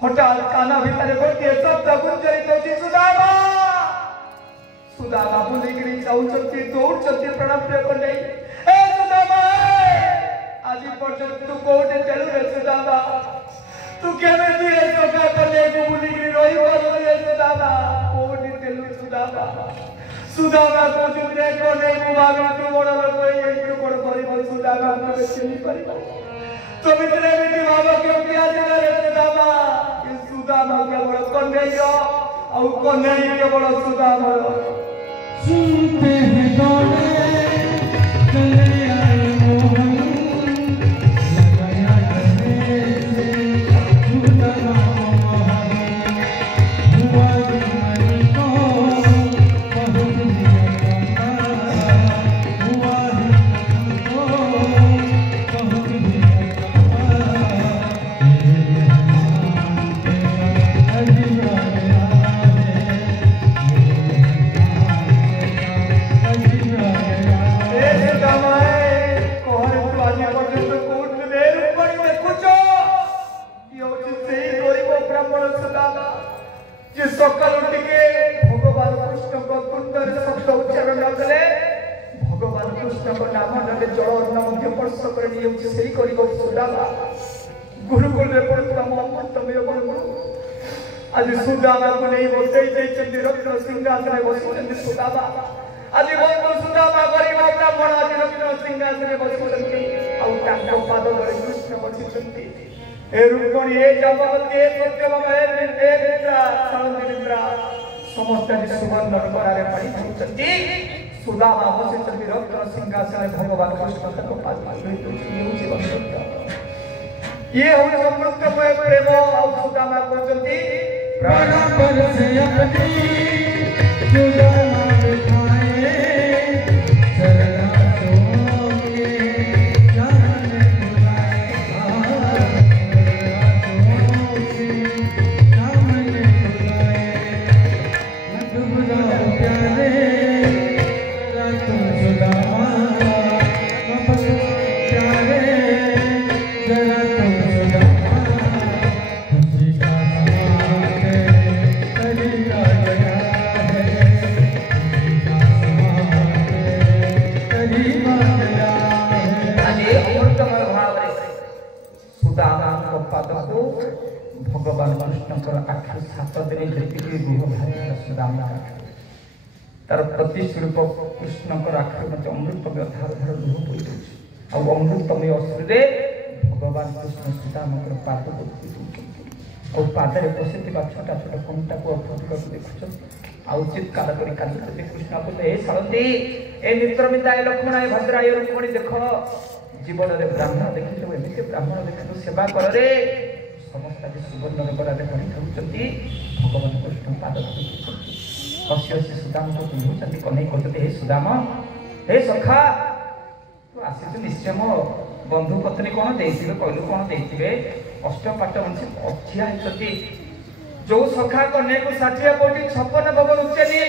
हठात काना भितर गोटे शब्द गुंजरित सुदामा सुदामा बुलिगिरी जाऊँगी दौड़ी प्रणाम कले सुदामा आज पर्यंत तू कौटे चलू रे सुदामा तू केमे सखा कले बुलिगिरी रही सुदामा कौटे चलू सुदामा सुदामा कौन कले भाभी तू बड़ लोक कौन कर सुदामा चिन्ह पार तो मित्र बाबा के सुदामा सुदामा केवल कन्हैया और कन्हैया केवल सुदामा सुनते हैं दौड़े चले आए मोहन लगाया गले से सुदामा हुआ मन को बहुत दिया हुआ को बहुत दिया सकाल टिके भगवान कृष्ण को कुंडर शब्द उच्चारण कले भगवान कृष्ण को नाम नले जल मध्य स्पर्श कर सही कर सुदामा गुरुकुल में पढ़ुवा महात्म्य गुरुकुल आज सुदामा को नहीं बसई रत्न सिंहासन बसुंट सुदामा आज बंधु सुदामा गरीब ब्राह्मण आज रत्न सिंहासन बसुंट पाद तले कृष्ण बसी रुक्मणी जगवती सत्यभामा समस्त सुवर्ण करारे पानी खाऊंती सुदामा बसी रत्न सिंहासन भगवान कृष्ण ये हूँ समृद्धमय प्रेम और सुदामा कहते प्राण पर से अपनी सुदामा दिखाए भगवान कृष्ण आखि 7 दिन झिपिकी गृह भाई सुदामा तार प्रतिस्वरूप कृष्ण आखि मत अमृतमय धार धार लुह बोई और अमृतमय अश्रुरे भगवान कृष्ण सुदामा पाद और पादरे पशि छोटा छोटा कंटा को अफुट देखुं आउ चित्कार कर कृष्ण को हे सारथी ए मित्रमिता ए लक्ष्मण ए भद्रा ए रुक्मणी देख जीवन में ब्राह्मण देखिल एमती ब्राह्मण देखिल सेवा कर रे समस्त सुवर्ण करारे पानी खाऊंट भगवान कृष्ण पाद हसी हसी सुदामा को पिंधुंट कन्हई कहते हे सुदामा हे सखा तू आसी निश्चय मो बंधु पत्नी कौन देते कहलु कौन देते अष्टपाट वंशी अठिया होती जो सखा कन्हई को 60 कोटी 56 भवन उच्चनी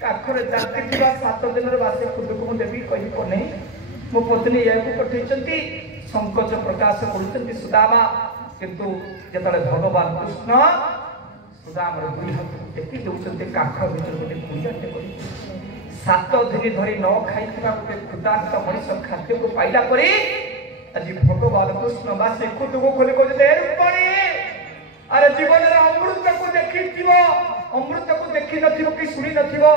काखरे जाति 7 दिन बासी खुद को देवी कही कन्हई मो पत्नी या पठे संकोच प्रकाश कर सुदामा किंतु जेतले भगवान कृष्ण सुदामर दुई हाथ टेकी दउचंते काख भितर गोटे कुड़ियाटे करी 7 दिन धरी न खाइथिबा गोटे क्षुधार्त मनुष्य खाद्य को पाइला परे आज भगवान कृष्ण बासे खुद को खोले को दे रुक्मणी अरे जीवन रे अमृत को देखिथिबो अमृत को देखि नथिबो कि सुनि नथिबो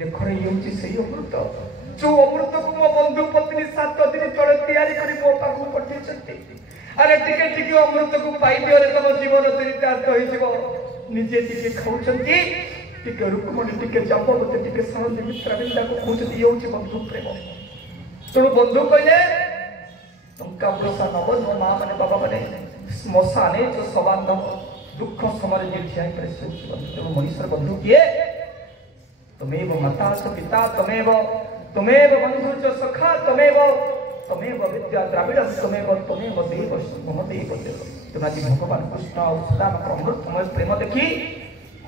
देखो रे योची सही अमृत जो अमृत को मो बंधु पत्नी 7 दिन तळे तैयारी करी मो पाखु पठेछंती अरे टिके टिके अमृत को पाई दियो रे तम जीवन चरितार्थ होई जीवो निजे टिके खाउछंती टिके रुक्मणी टिके जपवती टिके सारंगी मित्राविंदा को कहउछंती योची बंधु प्रेम तो बंधु कहले टंका प्रसा नबन मां माने बाबा माने स्मशाने जो सवाद दुख समय जे ठियाई करे से बंधु मनीषर बंधु किए तमेव माता च पिता तमेव बंधु च सखा तमेव विद्या द्राविड़ तमेव देव मम देव देव तुम्हारी भगवान कृष्ण और सुदाम अमृतमय प्रेम देखी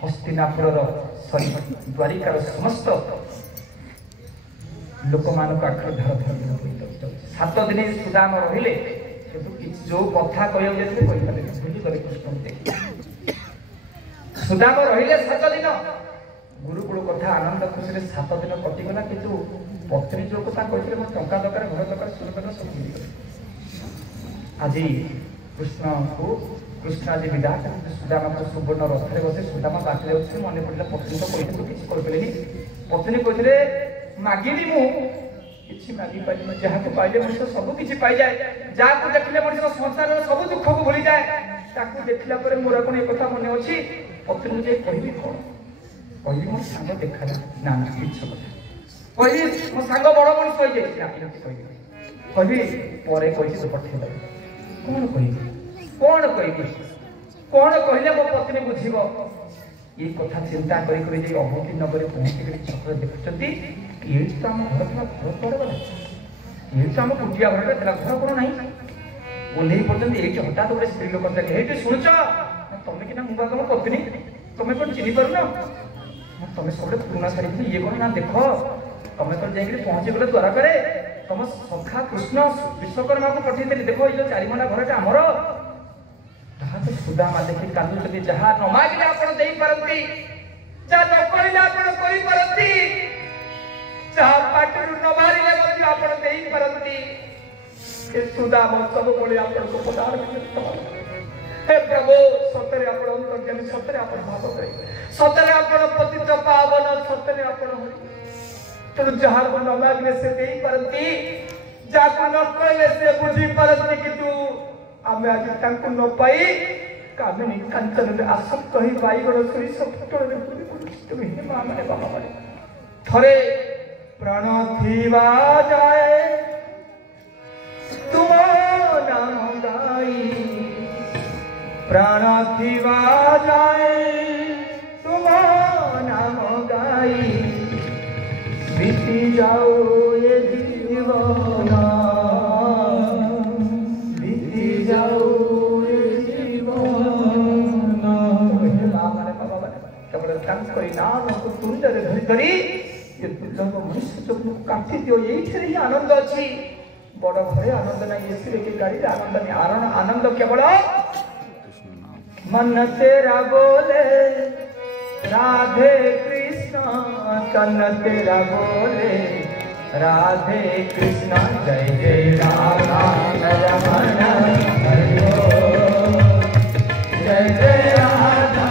हस्तिनापुर सरी द्वारिकार समस्त लोक मान आखर धार धार 7 दिन सुदाम रहिले जो कथा कह भूली गले कृष्ण देखी सुदाम रहिले 7 दिन गुरुकुल कथा आनंद खुशी 7 दिन कटिगला किंतु पत्नी जो कथा कहते मैं टंका दरकार घर दरकार सुन दरकार सब भूली गले आज कृष्ण आज विदा सुदामा को सुवर्ण रथरे बसे सुदामा बाटले अच्छे मन पड़ा पत्नी तो कहते किसी कही पत्नी कहते मागिली मु किसी मागी पाइली जहाँ को पाइले मनुष्य सब किसी पाई जाए जहाँ को देखले मनुष्य संसार सब दुख को भूली जाए ताकू देखला पर मोर कोन एक कथा मन अछि पत्नी जे कहबी कोन कहबी मो सांग देखला ना ना किछ कथा कहबी मो सांग बड़ मनुष्य होई जाय ना कहबी परे कहि तो पठेला कोन कहले मो पत्नी बुझिबो ये कथा चिंता करी करी जे अभूति नगरे पहुंची करी छकर देखुचंती ये तो हम घर घर पड़े ये तो हम कुटिया घर घर कोन नहीं ओल्हे पर्यंत ये हठात गोटे स्त्री लोक ये शुणुच तुम कि मुझा तुम पत्नी तुम कौन चिन्ह पार न तुम सब पुराना शाढ़ी ये कौन ना देख तुम तो जाकर पहुंची गले द्वारक तुम सखा कृष्ण विश्वकर्मा को पठे देख ये 4 मना घर आमर तो सुदामा देखी कांदुचंती जहाँ न मागिले आपण देई पारंती जहाँ न करिले आपण करि पारंती जहाँ पाटरू न मारिले मध्य आपण देई पारंती ए सुदामा सब बोले आपण को पदार हे प्रभु सतरे आपण अंतर्ज्ञानी सतरे आपण भाव करे सतरे आपण पतित पावन सतरे आपण हरि तो जहाँ को न मागिले से देई पारंती जहाँ को न कइले से बुझी पारंती किंतु आमे आज तांको न पाई कामिनी कांचन रे आसक्त होई बाईगण सुरी सब फटोरे तुम ही मां माने बाबा माने थरे प्राण थीवा जाए तुम नाम गाई प्राण थीवा जाए तुम नाम गाई बीती जाओ ये जीवन नाम को तुंडर धरी धरी ये दुर्लभ मनुष्य जब काटी दियो यही ही आनंद अच्छी बड़ घरे आनंद नहीं एसी रे के गाड़ी आनंद नहीं आनंद केवल मन तेरा बोले राधे कृष्ण तन तेरा बोले राधे कृष्ण जय जय राधा रमण हरि बोल जय जय राधा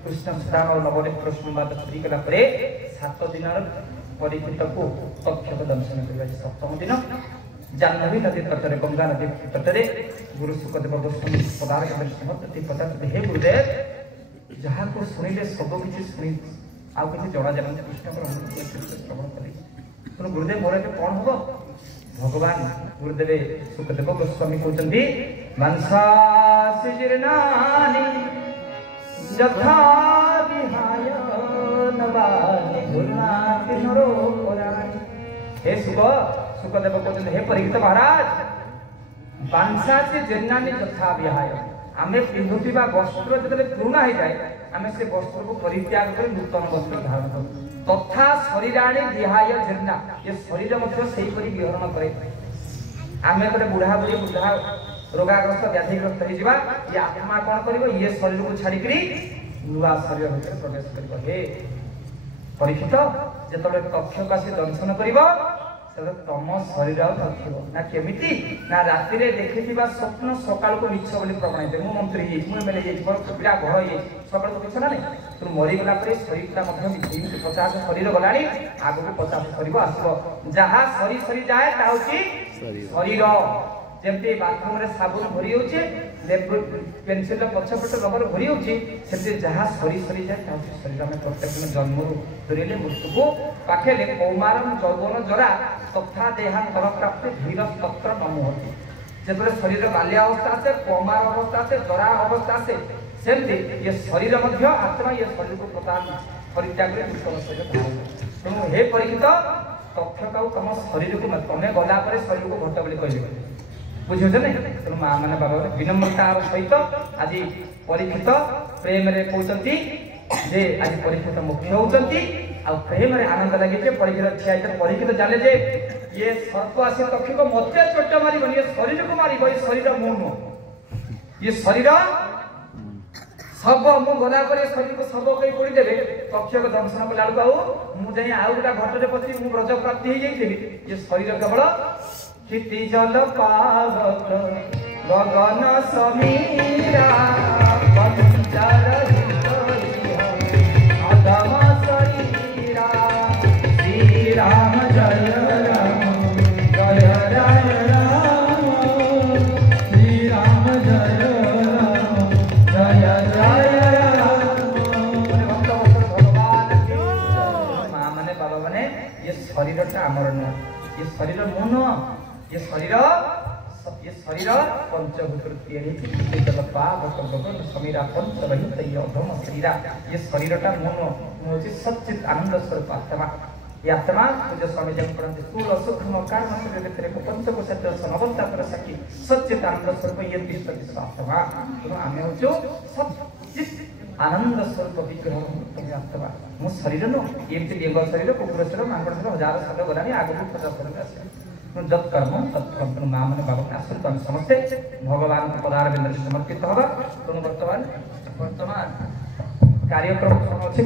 कृष्ण सुदामा और नवनीत संवाद पूरी कला 7 दिन परीक्षित को तक्षक दर्शन करवा सप्तम दिन जाह्नवी नदी तटरे गंगा नदी तटरे गुरु सुखदेव गोस्वामी पदार समर्पित पदार्थ हे गुरुदेव जहाँ को शुणिले सब किसी शुणी आउ किसी जड़ा जान कृष्ण श्रवण कले तेणु गुरुदेव मोर कौन हम भगवान गुरुदेव सुखदेव गोस्वामी कहते मनसासि जीर्णानि यथा विहाय नवानि गुरुनाथि नरोपराणि। हे सुखदेव कहते हे परीक्षित महाराज मनसासि जीर्णानि यथा विहाय आमे पिंधुथिबा वस्त्र जतले पुराना हो जाए आमे से वस्त्र को परित्याग कर नूतन वस्त्र धारण करू तथा शरीराणि विहाय जीर्णा ये शरीर मध्य सेही परि विहरण करे आमे गोटे बुढ़ा बुढ़ी बुढ़ा रोगाग्रस्त व्याधिग्रस्त हो जावा ये आत्मा कौन करिवो ये शरीर को छाड़ी करी नुआ शरीर भीतर प्रवेश करिवो। हे परीक्षित जेतबे कक्षक आसी दर्शन करिवो तबे तम शरीर नथिबो ना केमिति ना राति रे देखिथिबा स्वप्न सकाळ को मिछ बोली प्रमाणित मु मंत्री हे मु मेले हे बड़ पीड़ा घर हे सकाळ को मिछ ना नहीं तू मरी गला परे शरीरटा मध्य मिछ 50 शरीर गलाणी आगु को 50 शरीर आसीबो जहा शरीर शरीर जाए ता होची शरीर जेमती बाथरूम रे साबुन भरी होचे पेंसिल पछपट रबर भरी होची सेते जहा शरीर शरीर जाए ता होची शरीर में प्रत्येक दिन जन्म दुरेले मृत्यु को पाखेले कौमारम जौवन जरा तथा देहांतर प्राप्ति धीर तत्र नमोहति जेतबे शरीर बाल्या अवस्था से कौमार अवस्था से जरा अवस्था से सेमती ये शरीर मध्य आत्मा ये शरीर को प्रदान परित्याग करे नूतन शरीर तेणु हे परीक्षित तक्षक तुम शरीर को तमें गला पर शरीर को घट बोली कहले बुझे ना तेणु माँ मैंने बाबा विनम्रतार सहित आज परीक्षित प्रेम रे कहते जे आज परीक्षित मुख्य होती आ प्रेम रे आनंद लगे परीक्षित छिया परीक्षित जाने जे ये सर्प आसी तक्षक मत चोट मार ये शरीर को मार ये शरीर मु नुह ये शरीर सब मु गला पर शरीर को सब कई पड़देवे तक्षक दर्शन कला बेलू मुझे आउ गोटा घटरे पशि मु ब्रज प्राप्ति हो जाइए ये शरीर केवल क्षिति जल पावक गगन समीरा पंचर अधम शरीरा श्री राम जय राम जय राम राम श्री राम जय राम जय जय राम भगवान माँ माने बाबा माने ये शरीर आमर नुह ये शरीर मु नुह ये शरीर पंचभूत समीरा पंचरहित अधम शरीरा ये शरीरटा मन सच्चित आनंद स्वरूप आत्मा ये आत्मा पूज्य स्वामी जी पढ़ते स्थूल सूक्ष्म कारण पंचकोश अवस्था साक्षी सच्चित आनंद स्वरूप ये विश्व आत्मा आम हूँ सच्चित आनंद स्वरूप विग्रह आत्मा मो शरीर नुह ये लिंग शरीर कुकुर शरीर मांगड़ शरीर हजार साल गलानी आगे 50 साल आसे जत कर्म तत्कर्म माँ मैंने बाबा आश्रित आम समस्ते भगवान को पदार बिंदु समर्पित होगा। वर्तमान कार्यक्रम अच्छे